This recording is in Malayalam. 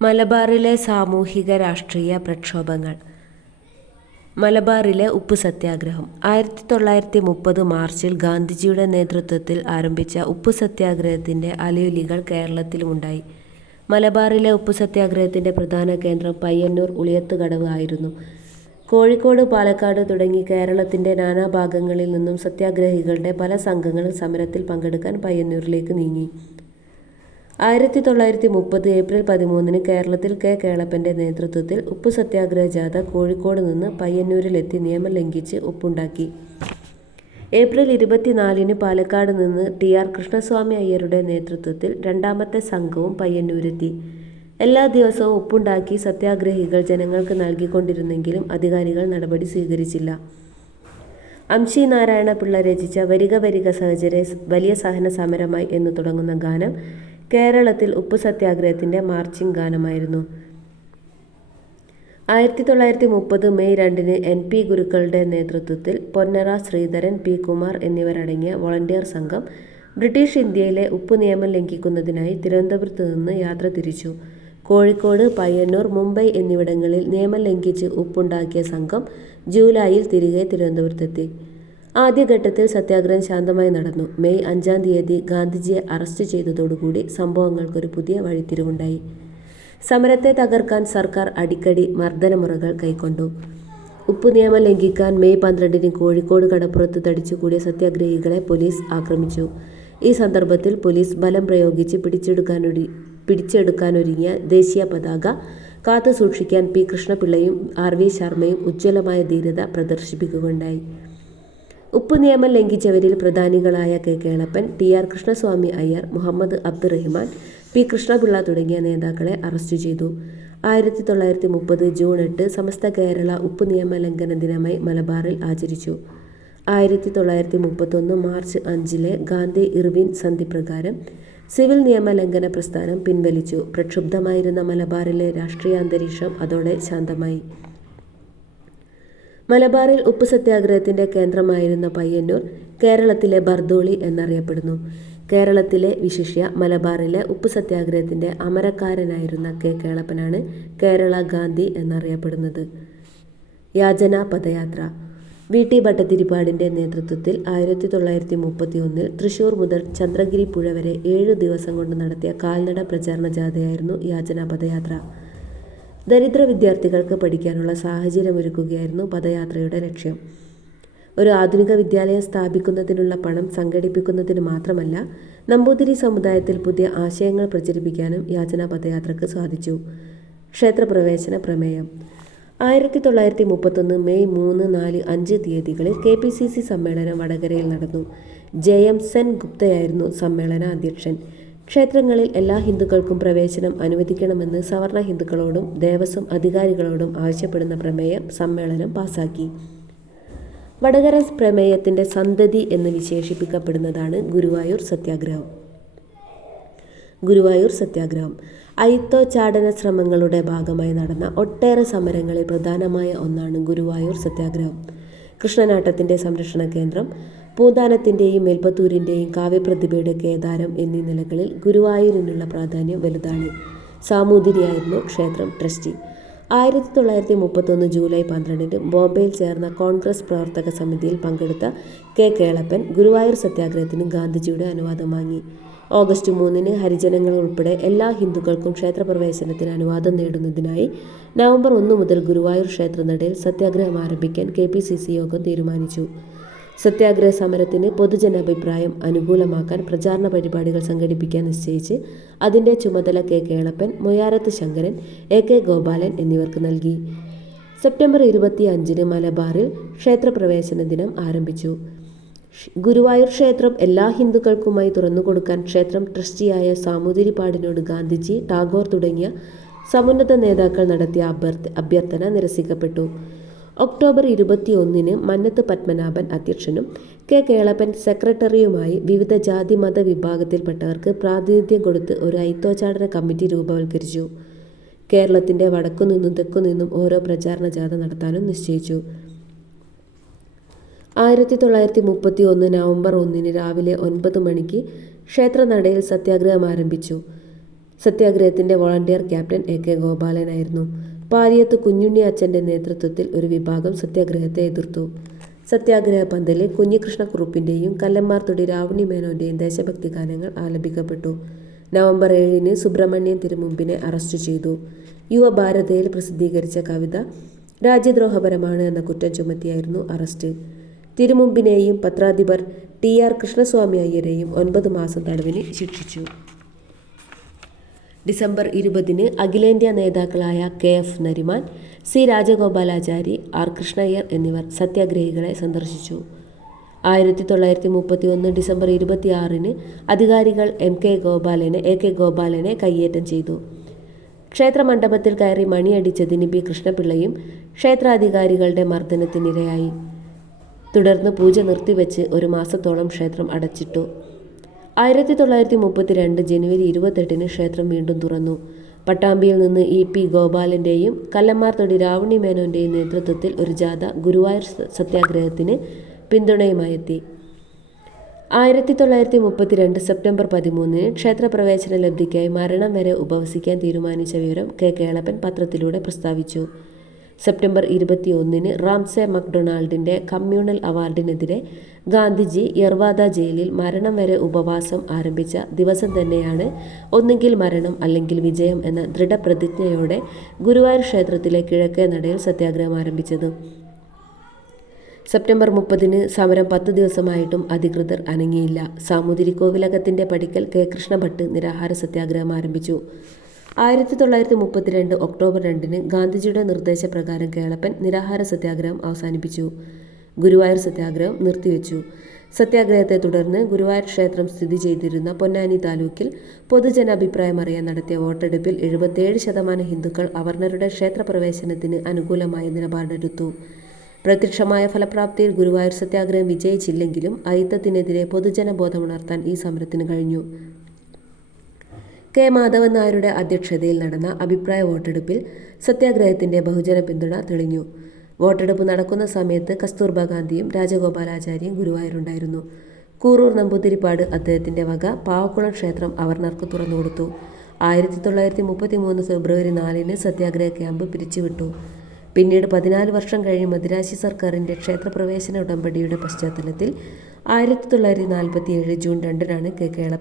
മലബാറിലെ സാമൂഹിക രാഷ്ട്രീയ പ്രക്ഷോഭങ്ങൾ മലബാറിലെ ഉപ്പ് സത്യാഗ്രഹം ആയിരത്തി തൊള്ളായിരത്തി മുപ്പത് മാർച്ചിൽ ഗാന്ധിജിയുടെ നേതൃത്വത്തിൽ ആരംഭിച്ച ഉപ്പ് സത്യാഗ്രഹത്തിന്റെ അലയൊലികൾ കേരളത്തിലുമുണ്ടായി. മലബാറിലെ ഉപ്പ് സത്യാഗ്രഹത്തിന്റെ പ്രധാന കേന്ദ്രം പയ്യന്നൂർ ഉളിയത്തുകടവ് ആയിരുന്നു. കോഴിക്കോട്, പാലക്കാട് തുടങ്ങി കേരളത്തിന്റെ നാനാഭാഗങ്ങളിൽ നിന്നും സത്യാഗ്രഹികളുടെ പല സംഘങ്ങളും സമരത്തിൽ പങ്കെടുക്കാൻ പയ്യന്നൂരിലേക്ക് നീങ്ങി. ആയിരത്തി തൊള്ളായിരത്തി മുപ്പത് ഏപ്രിൽ പതിമൂന്നിന് കേരളത്തിൽ കെ. കേളപ്പന്റെ നേതൃത്വത്തിൽ ഉപ്പ് സത്യാഗ്രഹ ജാഥ കോഴിക്കോട് നിന്ന് പയ്യന്നൂരിലെത്തി നിയമം ലംഘിച്ച് ഉപ്പുണ്ടാക്കി. ഏപ്രിൽ ഇരുപത്തിനാലിന് പാലക്കാട് നിന്ന് ടി. ആർ. കൃഷ്ണസ്വാമി അയ്യരുടെ നേതൃത്വത്തിൽ രണ്ടാമത്തെ സംഘവും പയ്യന്നൂരെത്തി. എല്ലാ ദിവസവും ഉപ്പുണ്ടാക്കി സത്യാഗ്രഹികൾ ജനങ്ങൾക്ക് നൽകിക്കൊണ്ടിരുന്നെങ്കിലും അധികാരികൾ നടപടി സ്വീകരിച്ചില്ല. അംശി നാരായണപിള്ള രചിച്ച വരിക വരിക സഹചരേ വലിയ സഹന സമരമായി എന്ന് തുടങ്ങുന്ന ഗാനം കേരളത്തിൽ ഉപ്പ് സത്യാഗ്രഹത്തിന്റെ മാർച്ചിങ് ഗാനമായിരുന്നു. ആയിരത്തി തൊള്ളായിരത്തി മുപ്പത് മെയ് രണ്ടിന് എൻ. പി. ഗുരുക്കളുടെ നേതൃത്വത്തിൽ പൊന്നറ, ശ്രീധരൻ, പി. കുമാർ എന്നിവരടങ്ങിയ വോളണ്ടിയർ സംഘം ബ്രിട്ടീഷ് ഇന്ത്യയിലെ ഉപ്പ് നിയമം ലംഘിക്കുന്നതിനായി തിരുവനന്തപുരത്ത് നിന്ന് യാത്ര തിരിച്ചു. കോഴിക്കോട്, പയ്യന്നൂർ, മുംബൈ എന്നിവിടങ്ങളിൽ നിയമം ലംഘിച്ച് ഉപ്പുണ്ടാക്കിയ സംഘം ജൂലൈയിൽ തിരികെ തിരുവനന്തപുരത്തെത്തി. ആദ്യഘട്ടത്തിൽ സത്യാഗ്രഹം ശാന്തമായി നടന്നു. മെയ് അഞ്ചാം തീയതി ഗാന്ധിജിയെ അറസ്റ്റ് ചെയ്തതോടുകൂടി സംഭവങ്ങൾക്കൊരു പുതിയ വഴിത്തിരിവുണ്ടായി. സമരത്തെ തകർക്കാൻ സർക്കാർ അടിക്കടി മർദ്ദനമുറകൾ കൈക്കൊണ്ടു. ഉപ്പ് നിയമം ലംഘിക്കാൻ മെയ് പന്ത്രണ്ടിന് കോഴിക്കോട് കടപ്പുറത്ത് തടിച്ചുകൂടിയ സത്യാഗ്രഹികളെ പോലീസ് ആക്രമിച്ചു. ഈ സന്ദർഭത്തിൽ പോലീസ് ബലം പ്രയോഗിച്ച് പിടിച്ചെടുക്കാനൊരു പിടിച്ചെടുക്കാനൊരുങ്ങിയ ദേശീയ പതാക കാത്തു സൂക്ഷിക്കാൻ പി. കൃഷ്ണപിള്ളയും ആർ. വി. ശർമ്മയും ഉജ്ജ്വലമായ ധീരത പ്രദർശിപ്പിക്കുകയുണ്ടായി. ഉപ്പു നിയമം ലംഘിച്ചവരിൽ പ്രധാനികളായ K. Kelappan, T. R. Krishnaswami Iyer, Muhammad Abdurahman P. Krishna Pillai തുടങ്ങിയ നേതാക്കളെ അറസ്റ്റ് ചെയ്തു. ആയിരത്തി തൊള്ളായിരത്തി മുപ്പത് ജൂൺ എട്ട് സമസ്ത കേരള ഉപ്പ് നിയമ ലംഘന ദിനമായി മലബാറിൽ ആചരിച്ചു. ആയിരത്തി തൊള്ളായിരത്തി മുപ്പത്തൊന്ന് മാർച്ച് അഞ്ചിലെ ഗാന്ധി-ഇർവിൻ സന്ധി പ്രകാരം സിവിൽ നിയമ ലംഘന പ്രസ്ഥാനം പിൻവലിച്ചു. പ്രക്ഷുബ്ധമായിരുന്ന മലബാറിലെ രാഷ്ട്രീയ അന്തരീക്ഷം അതോടെ ശാന്തമായി. മലബാറിൽ ഉപ്പ് സത്യാഗ്രഹത്തിന്റെ കേന്ദ്രമായിരുന്ന പയ്യന്നൂർ കേരളത്തിലെ ബർദോളി എന്നറിയപ്പെടുന്നു. കേരളത്തിലെ വിശിഷ്യ മലബാറിലെ ഉപ്പ് സത്യാഗ്രഹത്തിന്റെ അമരക്കാരനായിരുന്ന കെ. കേളപ്പനാണ് കേരള ഗാന്ധി എന്നറിയപ്പെടുന്നത്. യാചന പദയാത്ര വി. ടി. ഭട്ടതിരിപ്പാടിന്റെ നേതൃത്വത്തിൽ ആയിരത്തി തൊള്ളായിരത്തി മുപ്പത്തി ഒന്നിൽ തൃശൂർ മുതൽ ചന്ദ്രഗിരി പുഴ വരെ ഏഴു ദിവസം കൊണ്ട് നടത്തിയ കാൽനട പ്രചാരണ ജാഥയായിരുന്നു യാചന പദയാത്ര. ദരിദ്ര വിദ്യാർത്ഥികൾക്ക് പഠിക്കാനുള്ള സാഹചര്യം ഒരുക്കുകയായിരുന്നു പദയാത്രയുടെ ലക്ഷ്യം. ഒരു ആധുനിക വിദ്യാലയം സ്ഥാപിക്കുന്നതിനുള്ള പണം സംഘടിപ്പിക്കുന്നതിന് മാത്രമല്ല നമ്പൂതിരി സമുദായത്തിൽ പുതിയ ആശയങ്ങൾ പ്രചരിപ്പിക്കാനും യാചന പദയാത്രക്ക് സാധിച്ചു. ക്ഷേത്രപ്രവേശന പ്രമേയം ആയിരത്തി തൊള്ളായിരത്തി മുപ്പത്തൊന്ന് മെയ് മൂന്ന്, നാല്, അഞ്ച് തീയതികളിൽ കെ. പി. സി. സി. സമ്മേളനം വടകരയിൽ നടന്നു. ജെ. എം. സെൻ ഗുപ്തയായിരുന്നു സമ്മേളനാധ്യക്ഷൻ. ക്ഷേത്രങ്ങളിൽ എല്ലാ ഹിന്ദുക്കൾക്കും പ്രവേശനം അനുവദിക്കണമെന്ന് സവർണ ഹിന്ദുക്കളോടും ദേവസ്വം അധികാരികളോടും ആവശ്യപ്പെടുന്ന പ്രമേയം സമ്മേളനം പാസാക്കി. വടകര പ്രമേയത്തിന്റെ സന്തതി എന്ന് വിശേഷിപ്പിക്കപ്പെടുന്നതാണ് ഗുരുവായൂർ സത്യാഗ്രഹം. ഗുരുവായൂർ സത്യാഗ്രഹം അയിത്തോച്ചാടന ശ്രമങ്ങളുടെ ഭാഗമായി നടന്ന ഒട്ടേറെ സമരങ്ങളിൽ പ്രധാനമായ ഒന്നാണ് ഗുരുവായൂർ സത്യാഗ്രഹം. കൃഷ്ണനാട്ടത്തിന്റെ സംരക്ഷണ കേന്ദ്രം, പൂന്താനത്തിന്റെയും മേൽപ്പത്തൂരിന്റെയും കാവ്യപ്രതിഭയുടെ കേദാരം എന്നീ നിലകളിൽ ഗുരുവായൂരിനുള്ള പ്രാധാന്യം വലുതാണ്. സാമൂതിരിയായിരുന്നു ക്ഷേത്രം ട്രസ്റ്റി. ആയിരത്തി തൊള്ളായിരത്തി മുപ്പത്തൊന്ന് ജൂലൈ പന്ത്രണ്ടിന് ബോംബെയിൽ ചേർന്ന കോൺഗ്രസ് പ്രവർത്തക സമിതിയിൽ പങ്കെടുത്ത കെ. കേളപ്പൻ ഗുരുവായൂർ സത്യാഗ്രഹത്തിന് ഗാന്ധിജിയുടെ അനുവാദം വാങ്ങി. ഓഗസ്റ്റ് മൂന്നിന് ഹരിജനങ്ങൾ ഉൾപ്പെടെ എല്ലാ ഹിന്ദുക്കൾക്കും ക്ഷേത്രപ്രവേശനത്തിന് അനുവാദം നേടുന്നതിനായി നവംബർ ഒന്ന് മുതൽ ഗുരുവായൂർ ക്ഷേത്രനടയിൽ സത്യാഗ്രഹം ആരംഭിക്കാൻ കെ. യോഗം തീരുമാനിച്ചു. സത്യാഗ്രഹ സമരത്തിന് പൊതുജനാഭിപ്രായം അനുകൂലമാക്കാൻ പ്രചാരണ പരിപാടികൾ സംഘടിപ്പിക്കാൻ നിശ്ചയിച്ച് അതിന്റെ ചുമതല K. Kelappan, Moyarath Sankaran, A. K. Gopalan എന്നിവർക്ക് നൽകി. സെപ്റ്റംബർ ഇരുപത്തി അഞ്ചിന് മലബാറിൽ ക്ഷേത്രപ്രവേശന ദിനം ആരംഭിച്ചു. ഗുരുവായൂർ ക്ഷേത്രം എല്ലാ ഹിന്ദുക്കൾക്കുമായി തുറന്നുകൊടുക്കാൻ ക്ഷേത്രം ട്രസ്റ്റിയായ സാമൂതിരിപ്പാടിനോട് ഗാന്ധിജി, ടാഗോർ തുടങ്ങിയ സമുന്നത നേതാക്കൾ നടത്തിയ അഭ്യർത്ഥന നിരസിക്കപ്പെട്ടു. ഒക്ടോബർ ഇരുപത്തിയൊന്നിന് മന്നത്ത് പത്മനാഭൻ അധ്യക്ഷനും കെ. കേളപ്പൻ സെക്രട്ടറിയുമായി വിവിധ ജാതി മത വിഭാഗത്തിൽപ്പെട്ടവർക്ക് പ്രാതിനിധ്യം കൊടുത്ത് ഒരു ഐത്തോചാടന കമ്മിറ്റി രൂപവൽക്കരിച്ചു കേരളത്തിന്റെ വടക്കുനിന്നും തെക്കുനിന്നും ഓരോ പ്രചാരണ ജാഥ നടത്താനും നിശ്ചയിച്ചു. ആയിരത്തി തൊള്ളായിരത്തി മുപ്പത്തി ഒന്ന് നവംബർ ഒന്നിന് രാവിലെ ഒൻപത് മണിക്ക് ക്ഷേത്രനടയിൽ സത്യാഗ്രഹം ആരംഭിച്ചു. സത്യാഗ്രഹത്തിന്റെ വോളണ്ടിയർ ക്യാപ്റ്റൻ എ കെ ഗോപാലനായിരുന്നു പാരിയത്ത് കുഞ്ഞുണ്ണി അച്ഛന്റെ നേതൃത്വത്തിൽ ഒരു വിഭാഗം സത്യാഗ്രഹത്തെ എതിർത്തു. സത്യാഗ്രഹ പന്തലിൽ കുഞ്ഞികൃഷ്ണക്കുറുപ്പിന്റെയും കല്ലമ്മാർ തൊടി രാവണി മേനോന്റെയും ദേശഭക്തി ഗാനങ്ങൾ ആലപിക്കപ്പെട്ടു. നവംബർ ഏഴിന് സുബ്രഹ്മണ്യൻ തിരുമുമ്പിനെ അറസ്റ്റ് ചെയ്തു. യുവഭാരതയിൽ പ്രസിദ്ധീകരിച്ച കവിത രാജ്യദ്രോഹപരമാണ് എന്ന കുറ്റം ചുമത്തിയായിരുന്നു അറസ്റ്റ്. തിരുമുമ്പിനെയും പത്രാധിപർ ടി ആർ കൃഷ്ണസ്വാമി അയ്യരെയും ഒൻപത് മാസം തടവിന് ശിക്ഷിച്ചു. ഡിസംബർ ഇരുപതിന് അഖിലേന്ത്യാ നേതാക്കളായ K F Nariman C Rajagopalachari R Krishnayyar എന്നിവർ സത്യാഗ്രഹികളെ സന്ദർശിച്ചു. ആയിരത്തി തൊള്ളായിരത്തി മുപ്പത്തി ഒന്ന് ഡിസംബർ ഇരുപത്തിയാറിന് അധികാരികൾ എം കെ ഗോപാലനെ എ കെ ഗോപാലനെ കയ്യേറ്റം ചെയ്തു. ക്ഷേത്ര മണ്ഡപത്തിൽ കയറി മണിയടിച്ചതിന് പി കൃഷ്ണപിള്ളയും ക്ഷേത്രാധികാരികളുടെ മർദ്ദനത്തിനിരയായി. തുടർന്ന് പൂജ നിർത്തിവെച്ച് ഒരു മാസത്തോളം ക്ഷേത്രം അടച്ചിട്ടു. ആയിരത്തി തൊള്ളായിരത്തി മുപ്പത്തിരണ്ട് ജനുവരി ഇരുപത്തെട്ടിന് ക്ഷേത്രം വീണ്ടും തുറന്നു. പട്ടാമ്പിയിൽ നിന്ന് ഇ പി ഗോപാലന്റെയും കല്ലമ്മാർ തൊടി രാവണി മേനോന്റെയും നേതൃത്വത്തിൽ ഒരു ജാഥ ഗുരുവായൂർ സത്യാഗ്രഹത്തിന് പിന്തുണയുമായെത്തി. ആയിരത്തി തൊള്ളായിരത്തി മുപ്പത്തിരണ്ട് സെപ്റ്റംബർ പതിമൂന്നിന് ക്ഷേത്രപ്രവേശന ലബ്ധിക്കായി മരണം വരെ ഉപവസിക്കാൻ തീരുമാനിച്ച വിവരം കെ. കേളപ്പൻ പത്രത്തിലൂടെ പ്രസ്താവിച്ചു. സെപ്റ്റംബർ ഇരുപത്തിയൊന്നിന് റാംസെ മക്ഡൊണാൾഡിന്റെ കമ്മ്യൂണൽ അവാർഡിനെതിരെ ഗാന്ധിജി യർവാദ ജയിലിൽ മരണം വരെ ഉപവാസം ആരംഭിച്ച ദിവസം തന്നെയാണ് ഒന്നുകിൽ മരണം അല്ലെങ്കിൽ വിജയം എന്ന ദൃഢപ്രതിജ്ഞയോടെ ഗുരുവായൂർ ക്ഷേത്രത്തിലെ കിഴക്കേ നടയിൽ സത്യാഗ്രഹം ആരംഭിച്ചത്. സെപ്റ്റംബർ മുപ്പതിന് സമരം പത്ത് ദിവസമായിട്ടും അധികൃതർ അനങ്ങിയില്ല. സാമൂതിരി കോവിലകത്തിന്റെ പടിക്കൽ കെ കൃഷ്ണഭട്ട് നിരാഹാര സത്യാഗ്രഹം ആരംഭിച്ചു. ആയിരത്തി തൊള്ളായിരത്തി മുപ്പത്തിരണ്ട് ഒക്ടോബർ രണ്ടിന് ഗാന്ധിജിയുടെ നിർദ്ദേശപ്രകാരം കേളപ്പൻ നിരാഹാര സത്യാഗ്രഹം അവസാനിപ്പിച്ചു. ഗുരുവായൂർ സത്യാഗ്രഹം നിർത്തിവെച്ചു. സത്യാഗ്രഹത്തെ തുടർന്ന് ഗുരുവായൂർ ക്ഷേത്രം സ്ഥിതി ചെയ്തിരുന്ന പൊന്നാനി താലൂക്കിൽ പൊതുജനാഭിപ്രായം അറിയാൻ നടത്തിയ വോട്ടെടുപ്പിൽ എഴുപത്തിയേഴ് ശതമാനം ഹിന്ദുക്കൾ അവർണരുടെ ക്ഷേത്രപ്രവേശനത്തിന് അനുകൂലമായ നിലപാടെടുത്തു. പ്രത്യക്ഷമായ ഫലപ്രാപ്തിയിൽ ഗുരുവായൂർ സത്യാഗ്രഹം വിജയിച്ചില്ലെങ്കിലും അയിത്തത്തിനെതിരെ പൊതുജനബോധമുണർത്താൻ ഈ സമരത്തിന് കഴിഞ്ഞു. കെ മാധവൻ നായരുടെ അധ്യക്ഷതയിൽ നടന്ന അഭിപ്രായ വോട്ടെടുപ്പിൽ സത്യാഗ്രഹത്തിന്റെ ബഹുജന പിന്തുണ തെളിഞ്ഞു. വോട്ടെടുപ്പ് നടക്കുന്ന സമയത്ത് കസ്തൂർബ ഗാന്ധിയും രാജഗോപാലാചാര്യയും ഗുരുവായൂരുണ്ടായിരുന്നു. കൂറൂർ നമ്പൂതിരിപ്പാട് അദ്ദേഹത്തിന്റെ വക പാവക്കുളം ക്ഷേത്രം അവർണർക്ക് തുറന്നുകൊടുത്തു ആയിരത്തി തൊള്ളായിരത്തി മുപ്പത്തി മൂന്ന് ഫെബ്രുവരി നാലിന് സത്യാഗ്രഹ ക്യാമ്പ് പിരിച്ചുവിട്ടു. പിന്നീട് പതിനാല് വർഷം കഴിഞ്ഞ് മദ്രാശി സർക്കാരിന്റെ ക്ഷേത്രപ്രവേശന ഉടമ്പടിയുടെ പശ്ചാത്തലത്തിൽ ആയിരത്തി തൊള്ളായിരത്തി നാൽപ്പത്തി ഏഴ് ജൂൺ രണ്ടിനാണ് കെ കേള